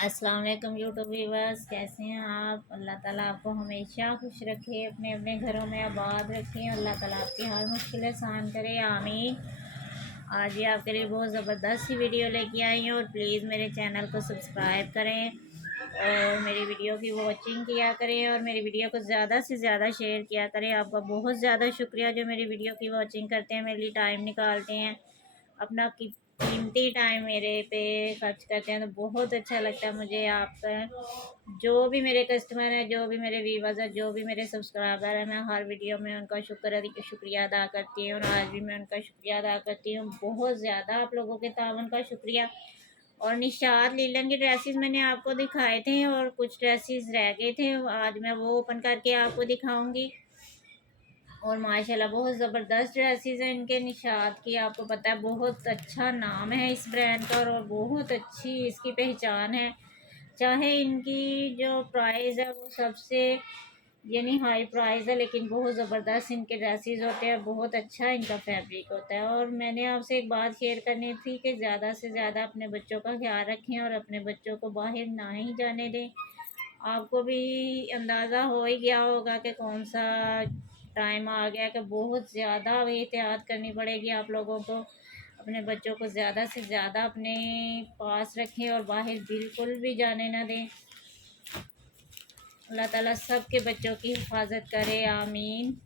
अस्सलाम वालेकुम YouTube viewers, कैसे हैं आप। अल्लाह ताला आपको हमेशा खुश रखे, अपने अपने घरों में आबाद रखें। अल्लाह ताला आपकी हर मुश्किल आसान करे, आमीन। आज ये आपके लिए बहुत ज़बरदस्त सी वीडियो लेके आई हूँ और प्लीज़ मेरे चैनल को सब्सक्राइब करें और मेरी वीडियो की वॉचिंग किया करें और मेरी वीडियो को ज़्यादा से ज़्यादा शेयर किया करें। आपका बहुत ज़्यादा शुक्रिया जो मेरी वीडियो की वॉचिंग करते हैं, मेरे लिए टाइम निकालते हैं, अपना कीमती टाइम मेरे पे खर्च करते हैं। तो बहुत अच्छा लगता है मुझे आपका, जो भी मेरे कस्टमर हैं, जो भी मेरे व्यूवर्स हैं, जो भी मेरे सब्सक्राइबर हैं, मैं हर वीडियो में उनका शुक्रिया अदा करती हूँ और आज भी मैं उनका शुक्रिया अदा करती हूँ। बहुत ज़्यादा आप लोगों के तावन का शुक्रिया। और निशात लीलन के ड्रेसेस मैंने आपको दिखाए थे और कुछ ड्रेसेस रह गए थे, आज मैं वो ओपन करके आपको दिखाऊंगी। और माशाल्लाह बहुत ज़बरदस्त ड्रेसेस हैं इनके, निशात की आपको पता है बहुत अच्छा नाम है इस ब्रांड का और बहुत अच्छी इसकी पहचान है। चाहे इनकी जो प्राइस है वो सबसे यानी हाई प्राइस है, लेकिन बहुत ज़बरदस्त इनके ड्रेसेस होते हैं, बहुत अच्छा इनका फैब्रिक होता है। और मैंने आपसे एक बात शेयर करनी थी कि ज़्यादा से ज़्यादा अपने बच्चों का ख्याल रखें और अपने बच्चों को बाहर ना ही जाने दें। आपको भी अंदाज़ा हो ही गया होगा कि कौन सा टाइम आ गया कि बहुत ज़्यादा एहतियात करनी पड़ेगी आप लोगों को। अपने बच्चों को ज़्यादा से ज़्यादा अपने पास रखें और बाहर बिल्कुल भी जाने ना दें। अल्लाह ताला सबके बच्चों की हिफाजत करे, आमीन।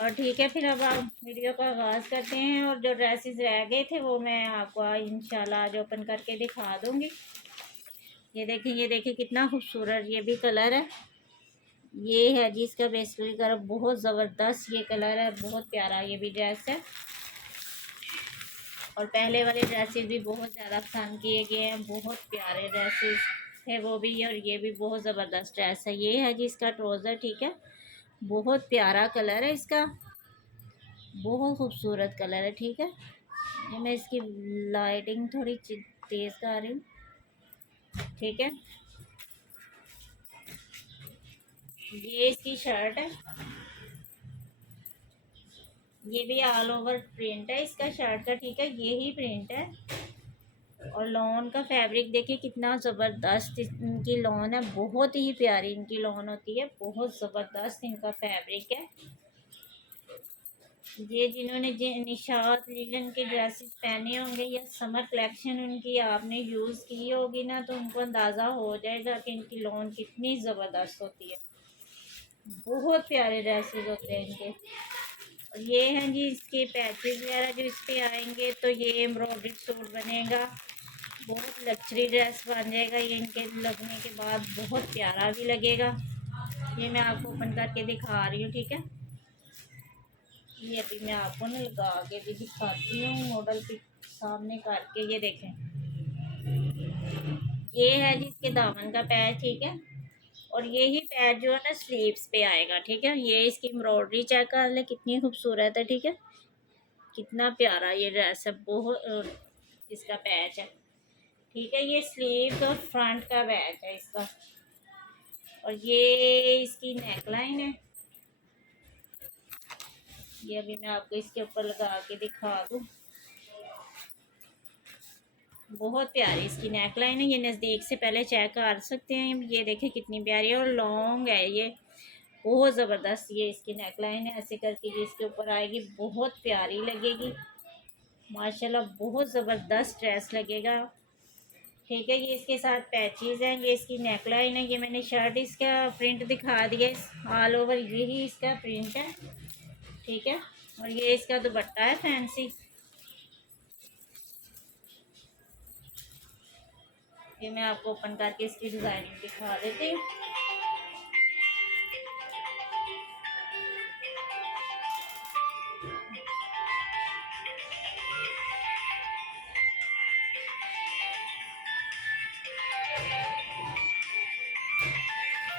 और ठीक है, फिर अब आप वीडियो का आगाज़ करते हैं और जो ड्रेसेस रह गए थे वो मैं आपको इंशाल्लाह आज ओपन करके दिखा दूँगी। ये देखें कितना खूबसूरत ये भी कलर है। ये है जी इसका बेसिकली कलर, बहुत ज़बरदस्त ये कलर है, बहुत प्यारा ये भी ड्रेस है। और पहले वाले ड्रेसेस भी बहुत ज़्यादा पसंद किए गए हैं, बहुत प्यारे ड्रेसेस थे वो भी। और ये भी बहुत ज़बरदस्त ड्रेस है। ये है जी इसका ट्राउज़र, ठीक है, बहुत प्यारा कलर है इसका, बहुत खूबसूरत कलर है, ठीक है। ये मैं इसकी लाइटिंग थोड़ी तेज़ कर रही हूँ, ठीक है। ये इसकी शर्ट है, ये भी ऑल ओवर प्रिंट है इसका शर्ट का, ठीक है, ये ही प्रिंट है। और लॉन का फैब्रिक देखिए कितना ज़बरदस्त इनकी लॉन है, बहुत ही प्यारी इनकी लॉन होती है, बहुत ज़बरदस्त इनका फैब्रिक है। ये जिन्होंने निशात लीलन के ड्रेसेस पहने होंगे या समर कलेक्शन उनकी आपने यूज़ की होगी ना, तो उनको अंदाज़ा हो जाएगा कि इनकी लॉन कितनी ज़बरदस्त होती है। बहुत प्यारे ड्रेसेस होते हैं इनके। और ये हैं जी इसके पैचेस वगैरह जो इस पे आएंगे, तो ये एम्ब्रॉयडरी सूट बनेगा, बहुत लग्जरी ड्रेस बन जाएगा ये। इनके लगने के बाद बहुत प्यारा भी लगेगा। ये मैं आपको ओपन करके दिखा रही हूँ, ठीक है। ये अभी मैं आपको ना लगा के भी दिखाती हूँ, मॉडल के सामने करके। ये देखें, ये है जी इसके दामन का पैच, ठीक है। और ये ही पैच जो है ना स्लीव्स पे आएगा, ठीक है। ये इसकी एम्ब्रॉयडरी चेक कर ले कितनी खूबसूरत है, ठीक है, कितना प्यारा ये ड्रेस है, बहुत इसका पैच है, ठीक है। ये स्लीव्स और फ्रंट का पैच है इसका। और ये इसकी नेकलाइन है, ये अभी मैं आपको इसके ऊपर लगा के दिखा दूँ। बहुत प्यारी इसकी नेकलाइन है, ये नज़दीक से पहले चेक कर सकते हैं। ये देखें कितनी प्यारी है और लॉन्ग है ये, बहुत ज़बरदस्त ये इसकी नेकलाइन है। ऐसे करके ये इसके ऊपर आएगी, बहुत प्यारी लगेगी माशाल्लाह, बहुत ज़बरदस्त ड्रेस लगेगा, ठीक है। ये इसके साथ पैचेस हैं, ये इसकी नेकलाइन है। ये मैंने शर्ट इसका प्रिंट दिखा दिया, ऑल ओवर यही इसका प्रिंट है, ठीक है। और ये इसका दुपट्टा है फैंसी। ये मैं आपको ओपन करके इसकी डिज़ाइनिंग दिखा देती हूँ।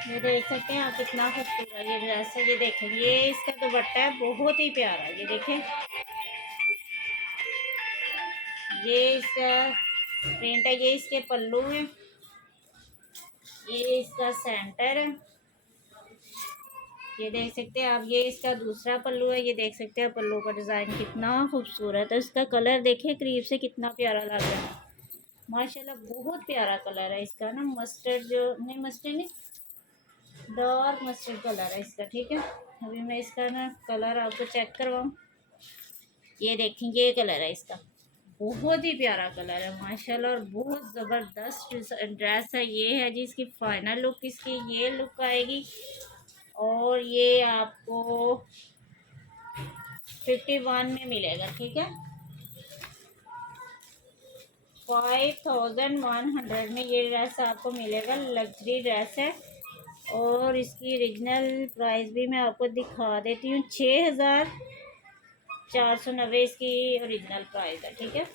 ये देख सकते हैं आप कितना खूबसूरत ये ड्रेस है। ये देखें, ये इसका दुपट्टा है, बहुत ही प्यारा। ये देखें, ये इसका प्रिंट है, ये इसके पल्लू है, ये इसका सेंटर है, ये देख सकते हैं आप। ये इसका दूसरा पल्लू है, ये देख सकते हैं पल्लू का डिज़ाइन कितना खूबसूरत है। इसका कलर देखिए करीब से कितना प्यारा लग रहा है, माशाल्लाह बहुत प्यारा कलर है इसका ना, मस्टर्ड जो नहीं, मस्टर्ड नहीं, डार्क मस्टर्ड कलर है इसका। ठीक है, अभी मैं इसका ना कलर आपको चेक करवाऊँ। ये देखेंगे, ये कलर है इसका, बहुत ही प्यारा कलर है माशाल्लाह, और बहुत ज़बरदस्त ड्रेस है। ये है जी इसकी फाइनल लुक, इसकी ये लुक आएगी। और ये आपको 51 में मिलेगा। ठीक है, 5100 में ये ड्रेस आपको मिलेगा। लग्जरी ड्रेस है, और इसकी ओरिजिनल प्राइस भी मैं आपको दिखा देती हूँ। 6490 इसकी ओरिजिनल प्राइस है। ठीक है,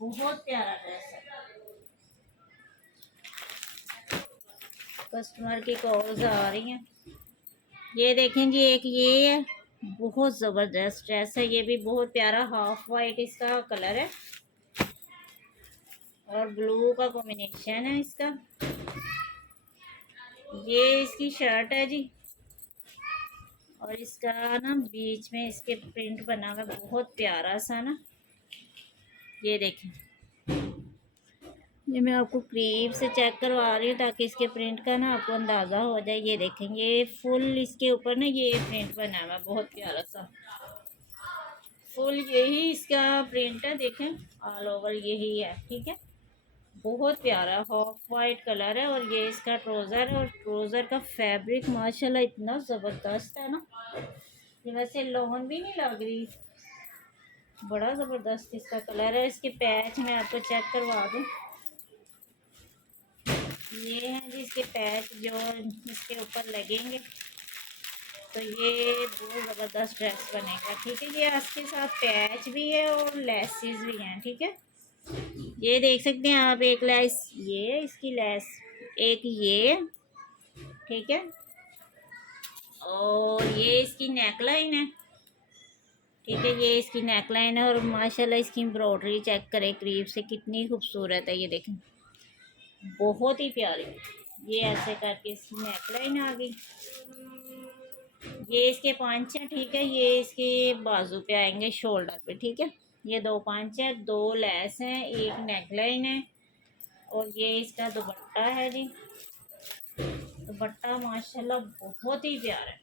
बहुत प्यारा ड्रेस है। कस्टमर की कॉल्स आ रही हैं। ये देखें जी, एक ये है, बहुत ज़बरदस्त ड्रेस है। ये भी बहुत प्यारा, हाफ वाइट इसका कलर है और ब्लू का कॉम्बिनेशन है इसका। ये इसकी शर्ट है जी, और इसका ना बीच में इसके प्रिंट बना हुआ है बहुत प्यारा सा ना। ये देखें, ये मैं आपको करीब से चेक करवा रही हूँ ताकि इसके प्रिंट का ना आपको अंदाज़ा हो जाए। ये देखें, ये फुल इसके ऊपर ना ये प्रिंट बना हुआ है बहुत प्यारा सा, फुल यही इसका प्रिंट है। देखें, ऑल ओवर यही है। ठीक है, बहुत प्यारा हाफ वाइट कलर है, और ये इसका ट्राउज़र है, और ट्राउज़र का फैब्रिक माशाल्लाह इतना ज़बरदस्त है ना, ये वैसे लोन भी नहीं लग रही, बड़ा ज़बरदस्त इसका कलर है। इसके पैच मैं आपको चेक करवा दूँ। ये हैं जी इसके पैच जो इसके ऊपर लगेंगे, तो ये बहुत ज़बरदस्त ड्रेस बनेगा। ठीक है, ये इसके साथ पैच भी है और लेसेस भी हैं। ठीक है, ये देख सकते हैं आप, एक लेस ये है इसकी लेस, एक ये। ठीक है, और ये इसकी नेकलाइन है। ठीक है, ये इसकी नेकलाइन है, और माशाल्लाह इसकी एम्ब्रॉयडरी चेक करें करीब से, कितनी खूबसूरत है। ये देखें, बहुत ही प्यारी। ये ऐसे करके इसकी नेकलाइन आ गई। ये इसके पांच हैं। ठीक है, ये इसके बाजू पे आएंगे, शोल्डर पे। ठीक है, ये दो पांच है, दो लेस हैं, एक नेकलाइन है, और ये इसका दुपट्टा है जी। दुपट्टा माशाल्लाह बहुत ही प्यारा है।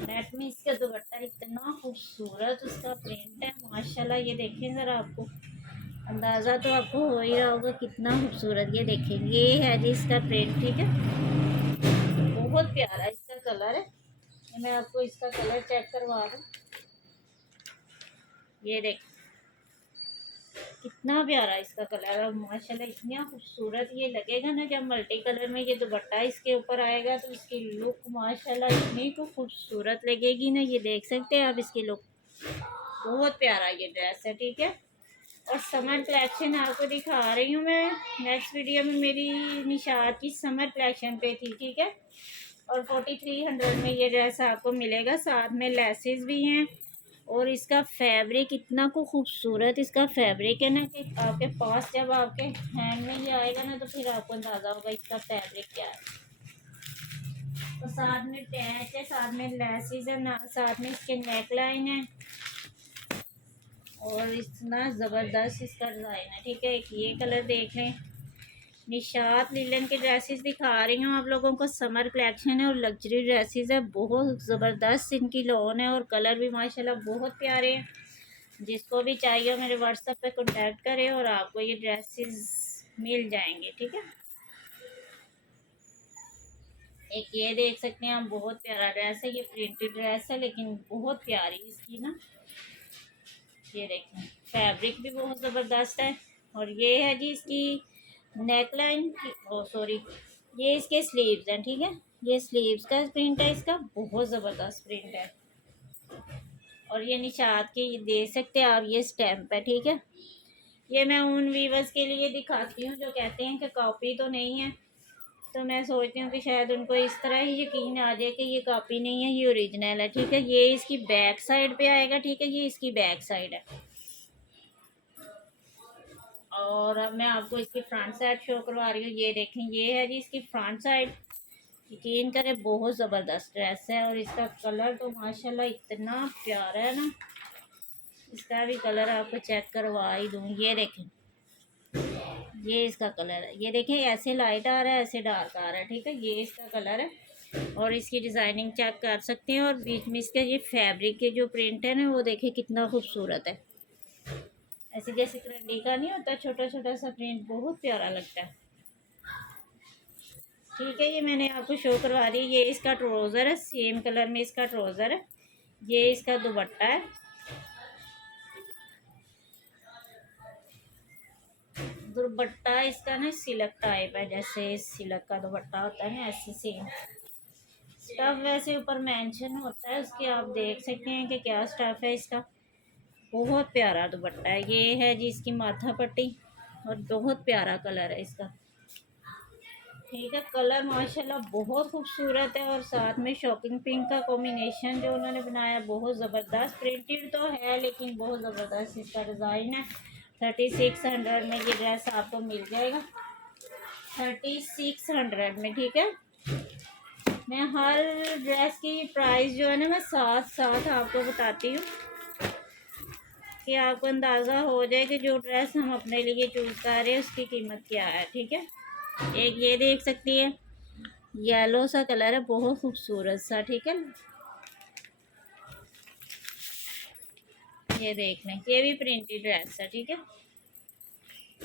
नेट में इसका दुपट्टा इतना खूबसूरत उसका प्रिंट है माशाल्लाह। ये देखें ज़रा, आपको अंदाज़ा तो आपको हो ही रहा होगा कितना खूबसूरत। ये देखें, ये है जी इसका प्रिंट। ठीक है, बहुत प्यारा इसका कलर है। मैं आपको इसका कलर चेक करवा दूँ। ये देख, कितना प्यारा इसका कलर है माशाल्लाह, इतना खूबसूरत ये लगेगा ना जब मल्टी कलर में ये दुपट्टा इसके ऊपर आएगा, तो इसकी लुक माशाल्लाह इतनी को खूबसूरत लगेगी ना। ये देख सकते हैं आप इसकी लुक, बहुत प्यारा ये ड्रेस है। ठीक है, और समर कलेक्शन आपको दिखा रही हूँ मैं। नेक्स्ट वीडियो में मेरी निशात की समर कलेक्शन पे थी। ठीक है, और 4300 में ये ड्रेस आपको मिलेगा, साथ में लेसेस भी हैं, और इसका फैब्रिक इतना को खूबसूरत इसका फैब्रिक है ना कि आपके पास जब आपके हैंड में ये आएगा ना, तो फिर आपको अंदाज़ा होगा इसका फैब्रिक क्या है। तो साथ में पैच है, साथ में लेसेस है ना, साथ में इसके नेक लाइन है, और इतना ज़बरदस्त इसका डिज़ाइन है। ठीक है, एक ये कलर देख लें। निशात लिलन के ड्रेसेस दिखा रही हूँ आप लोगों को, समर कलेक्शन है और लग्जरी ड्रेसेस है, बहुत ज़बरदस्त इनकी लोन है, और कलर भी माशाल्लाह बहुत प्यारे हैं। जिसको भी चाहिए मेरे व्हाट्सएप पे कांटेक्ट करें, और आपको ये ड्रेसेस मिल जाएंगे। ठीक है, एक ये देख सकते हैं आप, बहुत प्यारा ड्रेस है। ये प्रिंटेड ड्रेस है, लेकिन बहुत प्यारी इसकी ना, ये देखें, फैब्रिक भी बहुत ज़बरदस्त है। और ये है जी इसकी नेकलाइन, ओ सॉरी, ये इसके स्लीव्स हैं। ठीक है, ये स्लीव्स का प्रिंट है, इसका बहुत ज़बरदस्त प्रिंट है। और ये निशात के ये दे सकते हैं आप, ये स्टैम्प है। ठीक है, ये मैं उन वीवर्स के लिए दिखाती हूँ जो कहते हैं कि कॉपी तो नहीं है, तो मैं सोचती हूँ कि शायद उनको इस तरह ही यकीन आ जाए कि ये कॉपी नहीं है, ये ओरिजिनल है। ठीक है, ये इसकी बैक साइड पे आएगा। ठीक है, ये इसकी बैक साइड है, और अब मैं आपको इसकी फ्रंट साइड शो करवा रही हूँ। ये देखें, ये है जी इसकी फ्रंट साइड। यकीन करें, बहुत ज़बरदस्त ड्रेस है, और इसका कलर तो माशाल्लाह इतना प्यारा है ना, इसका भी कलर आपको चेक करवा ही दूँ। ये देखें, ये इसका कलर है। ये देखें, ऐसे लाइट आ रहा है, ऐसे डार्क आ रहा है, ठीक है। ये इसका कलर है और इसकी डिज़ाइनिंग चेक कर सकते हैं। और बीच में इसका ये फैब्रिक के जो प्रिंट है ना, वो देखें कितना खूबसूरत है। ऐसे जैसे करंडी का नहीं होता, छोटा छोटा सा प्रिंट, बहुत प्यारा लगता है, ठीक है। ये मैंने आपको शो करवा दी। ये इसका ट्राउज़र है, सेम कलर में इसका ट्राउज़र है। ये इसका दुपट्टा है। दुपट्टा इसका ना सिल्क टाइप है, जैसे सिल्क का दुपट्टा होता है ना, ऐसे सेम। स्टफ वैसे ऊपर मेंशन होता है उसके, आप देख सकते हैं कि क्या स्टफ है इसका। बहुत प्यारा दुपट्टा है। ये है जी इसकी माथा पट्टी और बहुत प्यारा कलर है इसका, ठीक है। कलर माशाल्लाह बहुत खूबसूरत है और साथ में शॉकिंग पिंक का कॉम्बिनेशन जो उन्होंने बनाया, बहुत ज़बरदस्त। प्रिंटेड तो है लेकिन बहुत ज़बरदस्त इसका डिज़ाइन है। 3600 में ये ड्रेस आपको मिल जाएगा, 3600 में, ठीक है। मैं हर ड्रेस की प्राइस जो है ना, मैं साथ साथ आपको बताती हूँ कि आपको अंदाज़ा हो जाए कि जो ड्रेस हम अपने लिए चूज़ कर रहे हैं उसकी कीमत क्या है, ठीक है। एक ये देख सकती है, येलो सा कलर है, बहुत खूबसूरत सा, ठीक है। ये देख लें, ये भी प्रिंटेड ड्रेस है, ठीक है।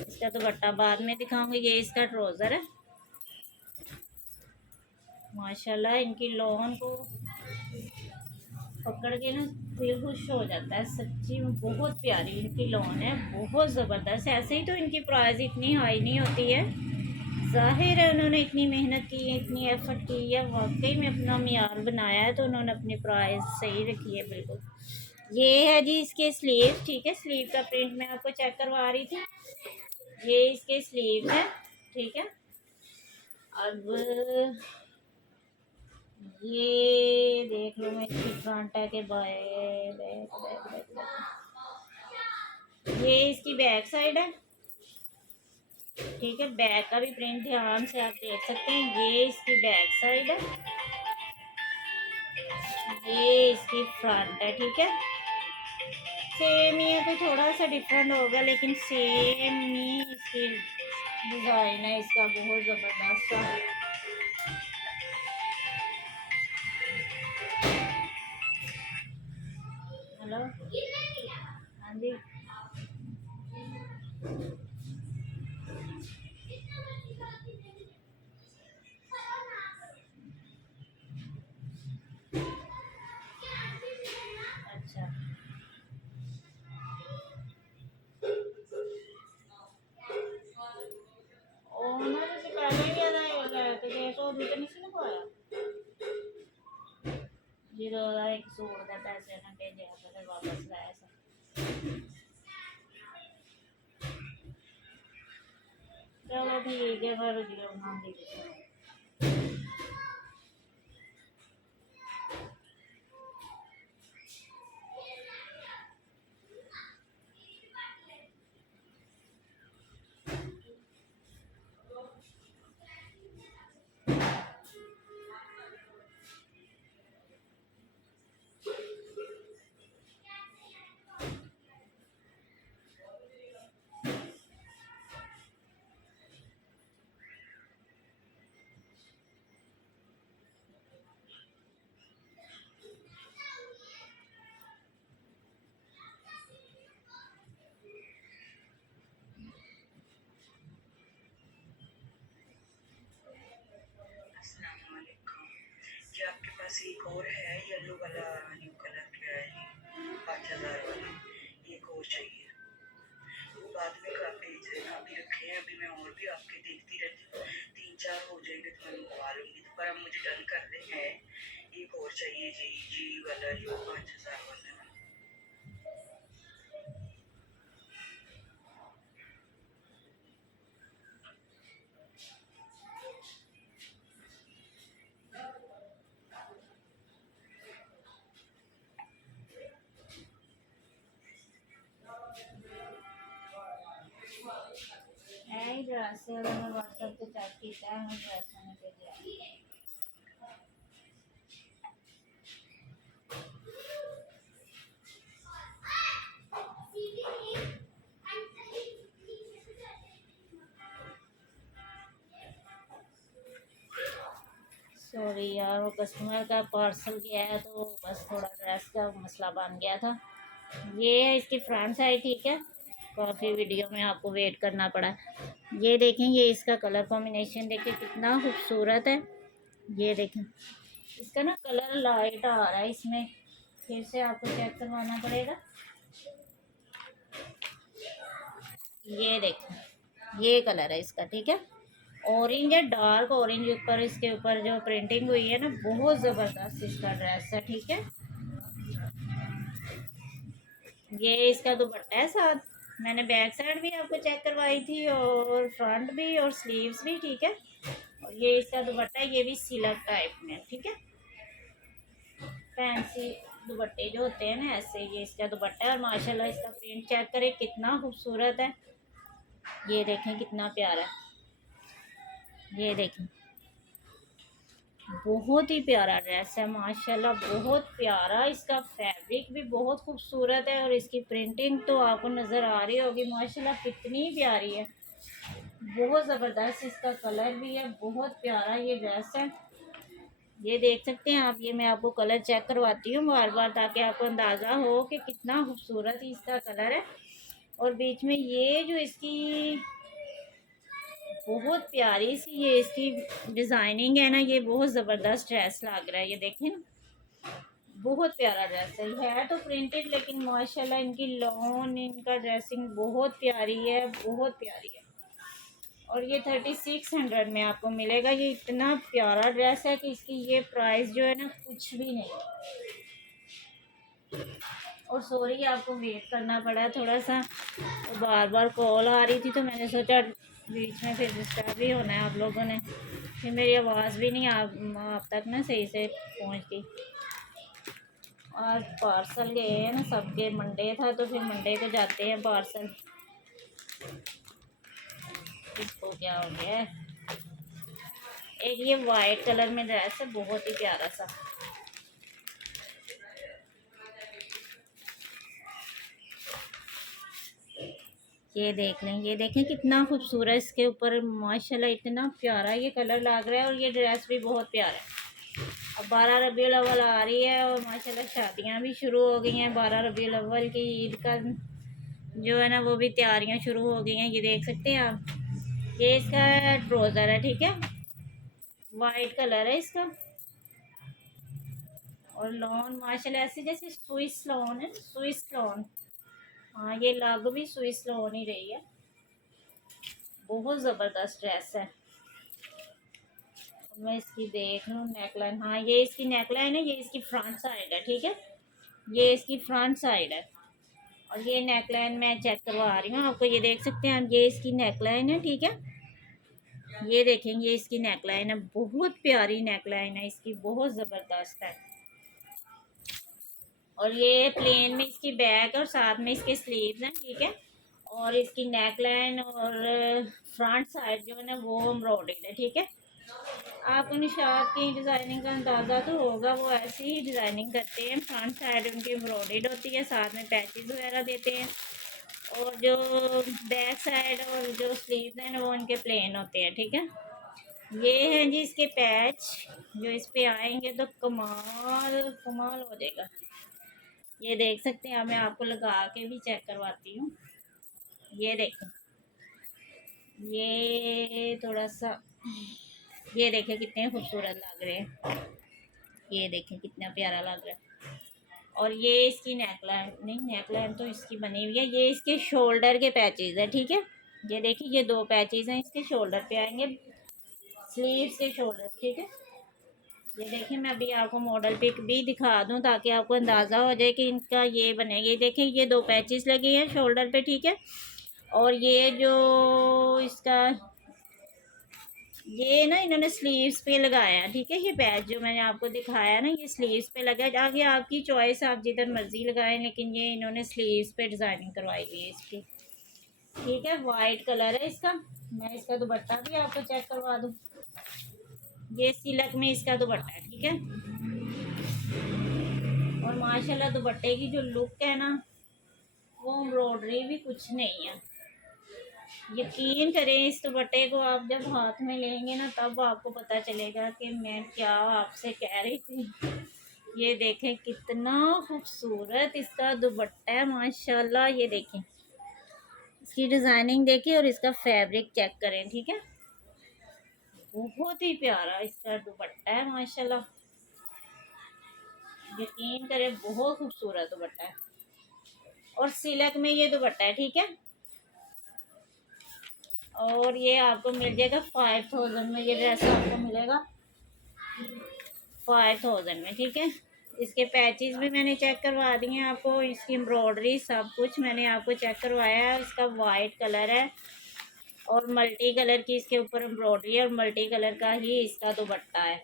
इसका दुपट्टा बाद में दिखाऊंगी। ये इसका ट्राउज़र है। माशाल्लाह इनकी लॉन को पकड़ के ना दिल खुश हो जाता है, सच्ची में बहुत प्यारी इनकी लॉन है, बहुत ज़बरदस्त। ऐसे ही तो इनकी प्राइस इतनी हाई नहीं होती है, ज़ाहिर है उन्होंने इतनी मेहनत की है, इतनी एफर्ट की है, वाकई में अपना मियार बनाया है, तो उन्होंने अपनी प्राइस सही रखी है बिल्कुल। ये है जी इसके स्लीव, ठीक है। स्लीव का प्रिंट मैं आपको चेक करवा रही थी। ये इसके स्लीव है, ठीक है। अब ये देख लो, मैं इसकी फ्रंट है कि back back back back back. ये इसकी बैक साइड है, ठीक है। बैक का भी प्रिंट ध्यान से आप देख सकते हैं। ये इसकी बैक साइड है, ये इसकी फ्रंट है, ठीक है। सेम ही है, तो थोड़ा सा डिफरेंट होगा लेकिन सेम ही इसकी डिज़ाइन है इसका, बहुत ज़बरदस्त सा। हेलो, हाँ जी। अच्छा, ਉਹਨਾਂ ਤੁਸੀਂ ਪਹਿਲਾਂ ਹੀ ਇਹਦਾ ਲੈ ਕੇ ਗਏ ਸੋ ਵੀ ਤਾਂ ਨਹੀਂ ਸੀ ਲਗਵਾਇਆ, ਜਦੋਂ ਉਹਦਾ ਇੱਕ ਸੂਟ ਦੇ ਪੈਸੇ ਨਾ ਭੇਜਿਆ ਤਾਂ ਫਿਰ ਵਾਪਸ ਲਾਇਆ ਸੀ। ਚਲੋ ਠੀਕ ਹੈ, ਫਿਰ ਜਦੋਂ ਬਣਾਉਂਦੀ ये आपके पास एक और है येलो वाला, न्यू कलर का है, 5000 वाला। एक और चाहिए, वो बाद में आप भेज देना, अभी रखे हैं। अभी मैं और भी आपके देखती रहती हूँ, 3-4 हो जाएंगे तो मैं मंगवा लूँगी। तो पर आप मुझे डन कर दे हैं, एक और चाहिए जी, जी वाला जो 5000 वाला। है ही ड्रेस है, मैं व्हाट्सएप पे चेक किया है, ड्रेस मैंने भेजा। सॉरी यार, वो कस्टमर का पार्सल गया है तो बस थोड़ा ड्रेस का मसला बन गया था। ये है इसकी फ्रंट साइड, ठीक है। काफ़ी वीडियो में आपको वेट करना पड़ा। ये देखें, ये इसका कलर कॉम्बिनेशन देखें कितना खूबसूरत है। ये देखें, इसका ना कलर लाइट आ रहा है इसमें, फिर से आपको चेक करवाना पड़ेगा। ये देखें, ये कलर है इसका, ठीक है। ऑरेंज है, डार्क ऑरेंज ऊपर, इसके ऊपर जो प्रिंटिंग हुई है ना, बहुत ज़बरदस्त इसका ड्रेस है, ठीक है। ये इसका दुपट्टा है साथ। मैंने बैक साइड भी आपको चेक करवाई थी और फ्रंट भी और स्लीव्स भी, ठीक है। और ये इसका दुपट्टा है, ये भी सिल्क टाइप में, ठीक है। फैंसी दुपट्टे जो होते हैं ना, ऐसे ये इसका दुपट्टा है। और माशाल्लाह इसका प्रिंट चेक करें कितना खूबसूरत है। ये देखें कितना प्यारा है, ये देखें बहुत ही प्यारा ड्रेस है माशाल्लाह, बहुत प्यारा। इसका फैब्रिक भी बहुत खूबसूरत है और इसकी प्रिंटिंग तो आपको नज़र आ रही होगी माशाल्लाह कितनी प्यारी है, बहुत ज़बरदस्त। इसका कलर भी है, बहुत प्यारा ये ड्रेस है। ये देख सकते हैं आप, ये मैं आपको कलर चेक करवाती हूँ बार बार ताकि आपको अंदाज़ा हो कि कितना खूबसूरत इसका कलर है। और बीच में ये जो इसकी बहुत प्यारी सी ये इसकी डिज़ाइनिंग है ना, ये बहुत ज़बरदस्त ड्रेस लग रहा है। ये देखें ना, बहुत प्यारा ड्रेस है तो प्रिंटेड, लेकिन माशाल्लाह इनकी लॉन, इनका ड्रेसिंग बहुत प्यारी है, बहुत प्यारी है। और ये 3600 में आपको मिलेगा। ये इतना प्यारा ड्रेस है कि इसकी ये प्राइस जो है ना कुछ भी नहीं। और सॉरी आपको वेट करना पड़ा थोड़ा सा, बार बार कॉल आ रही थी तो मैंने सोचा बीच में फिर डिस्टर्ब भी होना है आप लोगों ने, फिर मेरी आवाज़ भी नहीं आप तक ना सही से पहुंचती। आज पार्सल गए हैं ना सबके, मंडे था तो फिर मंडे को जाते हैं पार्सल। इसको क्या हो गया है, एक ये वाइट कलर में ड्रेस है, बहुत ही प्यारा सा। ये देख लें, ये देखें कितना खूबसूरत इसके ऊपर माशाल्लाह इतना प्यारा ये कलर लग रहा है। और ये ड्रेस भी बहुत प्यारा है। अब 12 रबीउल अव्वल आ रही है और माशाल्लाह शादियां भी शुरू हो गई हैं। 12 रबीउल अव्वल की ईद का जो है ना वो भी तैयारियां शुरू हो गई हैं। ये देख सकते हैं आप, ये इसका ट्राउज़र है, ठीक है। वाइट कलर है इसका और लॉन माशाल्लाह ऐसे जैसे स्विस लॉन है, स्विस लॉन। हाँ, ये लग भी स्विस लॉन ही रही है, बहुत ज़बरदस्त ड्रेस है। मैं इसकी देख लूँ नेकलाइन, हाँ ये इसकी नेकलाइन है, ये इसकी फ्रंट साइड है, ठीक है। ये इसकी फ्रंट साइड है और ये नेकलाइन मैं चेक करवा रही हूँ आपको। ये देख सकते हैं आप, ये इसकी नेकलाइन है, ठीक है। ये देखेंगे, ये इसकी नेकलाइन है, बहुत प्यारी नेकलाइन है इसकी, बहुत ज़बरदस्त है। और ये प्लेन में इसकी बैक और साथ में इसके स्लीव्स हैं, ठीक है। और इसकी नेकलाइन और फ्रंट साइड जो है ना वो एम्ब्रॉयडर्ड है, ठीक है। आपको निशात की डिज़ाइनिंग का अंदाज़ा तो होगा, वो ऐसी ही डिज़ाइनिंग करते हैं। फ्रंट साइड उनकी एम्ब्रॉयडर्ड होती है, साथ में पैचेस वगैरह देते हैं। और जो बैक साइड और जो स्लीव्स हैं वो उनके प्लेन होते हैं, ठीक है। ये हैं जी इसके पैच, जो इस पे आएंगे तो कमाल कमाल हो जाएगा। ये देख सकते हैं, मैं आपको लगा के भी चेक करवाती हूँ। ये देखें, ये थोड़ा सा, ये देखें कितने खूबसूरत लग रहे हैं, ये देखें कितना प्यारा लग रहा है। और ये इसकी नेकलाइन, नहीं नेकलाइन तो इसकी बनी हुई है, ये इसके शोल्डर के पैचेस है, ठीक है। ये देखिए, ये 2 पैचेस हैं इसके शोल्डर पे आएंगे, स्लीव्स के शोल्डर, ठीक है। ये देखिए, मैं अभी आपको मॉडल पिक भी दिखा दूं ताकि आपको अंदाज़ा हो जाए कि इनका ये बनेगा। ये देखिए, ये 2 पैचेस लगे हैं शोल्डर पे, ठीक है। और ये जो इसका ये ना इन्होंने स्लीव्स पे लगाया है, ठीक है। ये पैच जो मैंने आपको दिखाया ना, ये स्लीव्स पे लगा है। आगे आपकी चॉइस, आप जिधर मर्जी लगाएं, लेकिन ये इन्होंने स्लीव्स पे डिज़ाइनिंग करवाई हुई है इसकी, ठीक है। वाइट कलर है इसका। मैं इसका दुपट्टा भी आपको चेक करवा दूँ। ये सिल्क में इसका दुपट्टा है, ठीक है। और माशाल्लाह दुपट्टे की जो लुक है ना, वो एम्ब्रॉयडरी भी कुछ नहीं है, यकीन करें, इस दुपट्टे को आप जब हाथ में लेंगे ना तब आपको पता चलेगा कि मैं क्या आपसे कह रही थी। ये देखें कितना खूबसूरत इसका दुपट्टा है माशाल्लाह। ये देखें इसकी डिज़ाइनिंग देखिए और इसका फैब्रिक चेक करें, ठीक है। बहुत ही प्यारा इसका दुपट्टा है माशाल्लाह। यकीन करें बहुत खूबसूरत दुपट्टा है और सिल्क में ये दुपट्टा है, ठीक है। और ये आपको मिल जाएगा 5000 में। ये ड्रेस आपको मिलेगा 5000 में, ठीक है। इसके पैचेस भी मैंने चेक करवा दिए हैं आपको, इसकी एम्ब्रॉयडरी सब कुछ मैंने आपको चेक करवाया है। इसका वाइट कलर है और मल्टी कलर की इसके ऊपर एम्ब्रॉयडरी है और मल्टी कलर का ही इसका दुपट्टा है।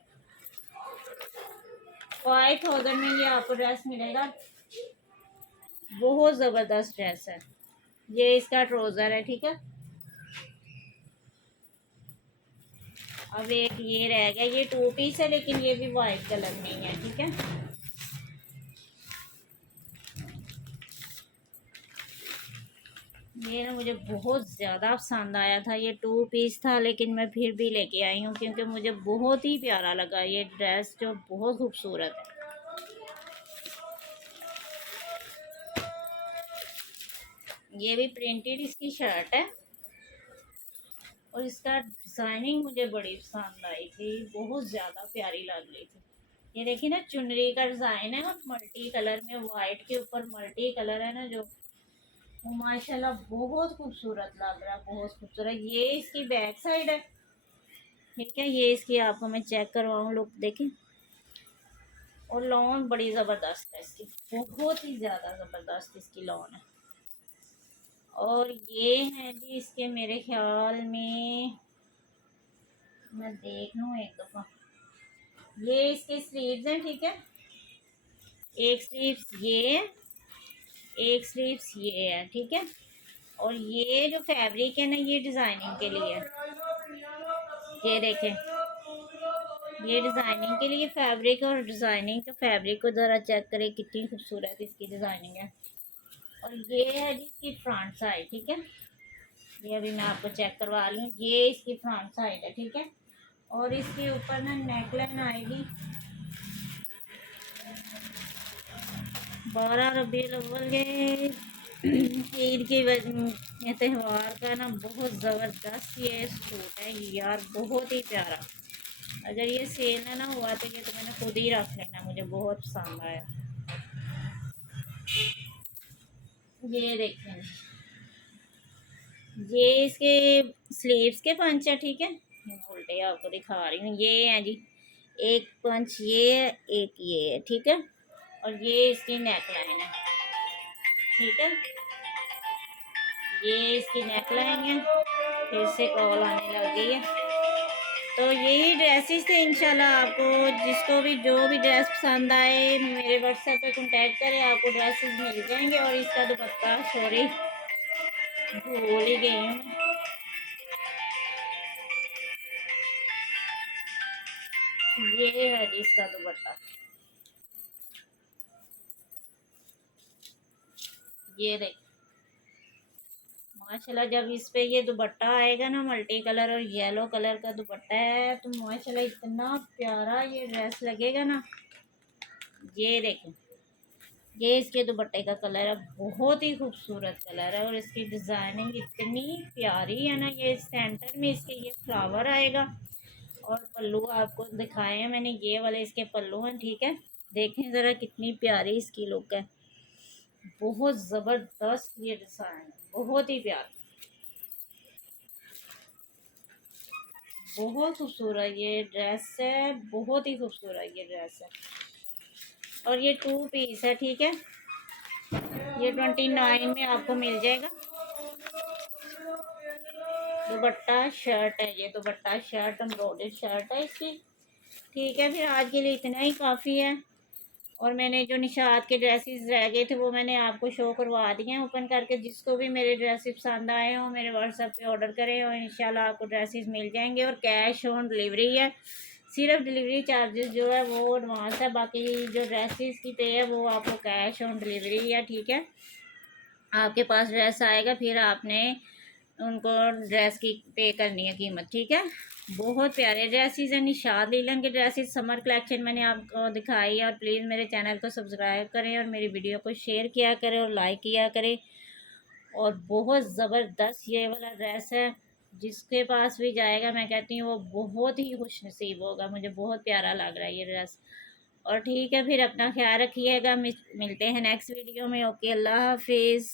5000 में ये आपको ड्रेस मिलेगा। बहुत ज़बरदस्त ड्रेस है। ये इसका ट्राउज़र है, ठीक है। अब एक ये रह गया, ये 2 पीस है लेकिन ये भी वाइट कलर में ही है, ठीक है। ये ना मुझे बहुत ज़्यादा पसंद आया था। ये 2 पीस था लेकिन मैं फिर भी लेके आई हूँ क्योंकि मुझे बहुत ही प्यारा लगा ये ड्रेस, जो बहुत खूबसूरत है। ये भी प्रिंटेड इसकी शर्ट है और इसका डिज़ाइनिंग मुझे बड़ी पसंद आई थी, बहुत ज़्यादा प्यारी लग रही थी। ये देखिए ना चुनरी का डिज़ाइन है और मल्टी कलर में, वाइट के ऊपर मल्टी कलर है ना, जो माशाल्लाह बहुत खूबसूरत लग रहा है, बहुत खूबसूरत। ये इसकी बैक साइड है, ठीक है। ये इसकी आपको मैं चेक करवाऊँ, लुक देखें। और लॉन बड़ी ज़बरदस्त है इसकी, बहुत ही ज़्यादा ज़बरदस्त इसकी लॉन है। और ये है जी इसके मेरे ख्याल में, मैं देख लूँ एक दफ़ा, ये इसके स्लीव्स हैं, ठीक है। एक स्लीव्स ये है, एक स्लीव्स ये है, ठीक है। और ये जो फैब्रिक है ना, ये डिज़ाइनिंग के लिए है। ये देखें, ये डिज़ाइनिंग के लिए फैब्रिक, और डिज़ाइनिंग के फैब्रिक को ज़रा चेक करें कितनी खूबसूरत इसकी डिज़ाइनिंग है। और ये है जी इसकी फ्रंट साइड, ठीक है। ये अभी मैं आपको चेक करवा रही हूँ। ये इसकी फ्रंट साइड है, ठीक है। और इसके ऊपर ना नेकलाइन आएगी। 12 रबीउल अव्वल के ईद के त्यौहार का ना बहुत ज़बरदस्त ये सूट है यार, बहुत ही प्यारा। अगर ये सेल ना हुआ तो ये तो मैंने खुद ही रख लेना, मुझे बहुत पसंद आया। ये देखें, ये इसके स्लीव्स के पंच है, ठीक है। उल्टे आपको दिखा रही हूँ। ये है जी, एक पंच ये है, एक ये है, ठीक है। और ये इसकी नेक लाइन है, ठीक है। ये इसकी नेक लाइन है। फिर से कॉल आने लग गई है। तो यही ड्रेसेस थे। इंशाल्लाह आपको जिसको भी जो भी ड्रेस पसंद आए मेरे व्हाट्सएप पे कांटेक्ट करें, आपको ड्रेसेस मिल जाएंगे। और इसका दुपट्टा, सॉरी भूल ही गई हूँ मैं। ये है जी इसका दुपट्टा, ये देख माशाल्लाह। जब इस पे ये दुपट्टा आएगा ना, मल्टी कलर और येलो कलर का दुपट्टा है, तो माशाल्लाह इतना प्यारा ये ड्रेस लगेगा ना। ये देखें, ये इसके दुपट्टे का कलर है, बहुत ही खूबसूरत कलर है। और इसकी डिज़ाइनिंग इतनी प्यारी है ना। ये सेंटर में इसके ये फ्लावर आएगा और पल्लू आपको दिखाए हैं मैंने, ये वाले इसके पल्लू हैं, ठीक है। देखें ज़रा कितनी प्यारी इसकी लुक है, बहुत ज़बरदस्त ये डिज़ाइन है, बहुत ही प्यारा, बहुत खूबसूरत ये ड्रेस है, बहुत ही खूबसूरत ये ड्रेस है। और ये 2 पीस है, ठीक है। ये 29 में आपको मिल जाएगा। दुपट्टा शर्ट है, ये दुपट्टा शर्ट एम्ब्रॉयडर्ड शर्ट है इसकी, ठीक है। फिर आज के लिए इतना ही काफ़ी है। और मैंने जो निशात के ड्रेसेस रह गए थे वो मैंने आपको शो करवा दिए हैं ओपन करके। जिसको भी मेरे ड्रेसेस पसंद आए हो मेरे व्हाट्सएप पे ऑर्डर करें और इंशाल्लाह आपको ड्रेसेस मिल जाएंगे। और कैश ऑन डिलीवरी है, सिर्फ डिलीवरी चार्जेस जो है वो एडवांस है, बाकी जो ड्रेसेस की पे है वो आपको कैश ऑन डिलीवरी है, ठीक है। आपके पास ड्रेस आएगा, फिर आपने उनको ड्रेस की पे करनी है कीमत, ठीक है। बहुत प्यारे ड्रेसेस हैं, निशाद लीलन के ड्रेसेस समर कलेक्शन मैंने आपको दिखाई है। और प्लीज़ मेरे चैनल को सब्सक्राइब करें और मेरी वीडियो को शेयर किया करें और लाइक किया करें। और बहुत ज़बरदस्त ये वाला ड्रेस है, जिसके पास भी जाएगा मैं कहती हूँ वो बहुत ही खुश नसीब होगा। मुझे बहुत प्यारा लग रहा है ये ड्रेस। और ठीक है, फिर अपना ख्याल रखिएगा। मिलते हैं नेक्स्ट वीडियो में। ओके, अल्लाह हाफिज़।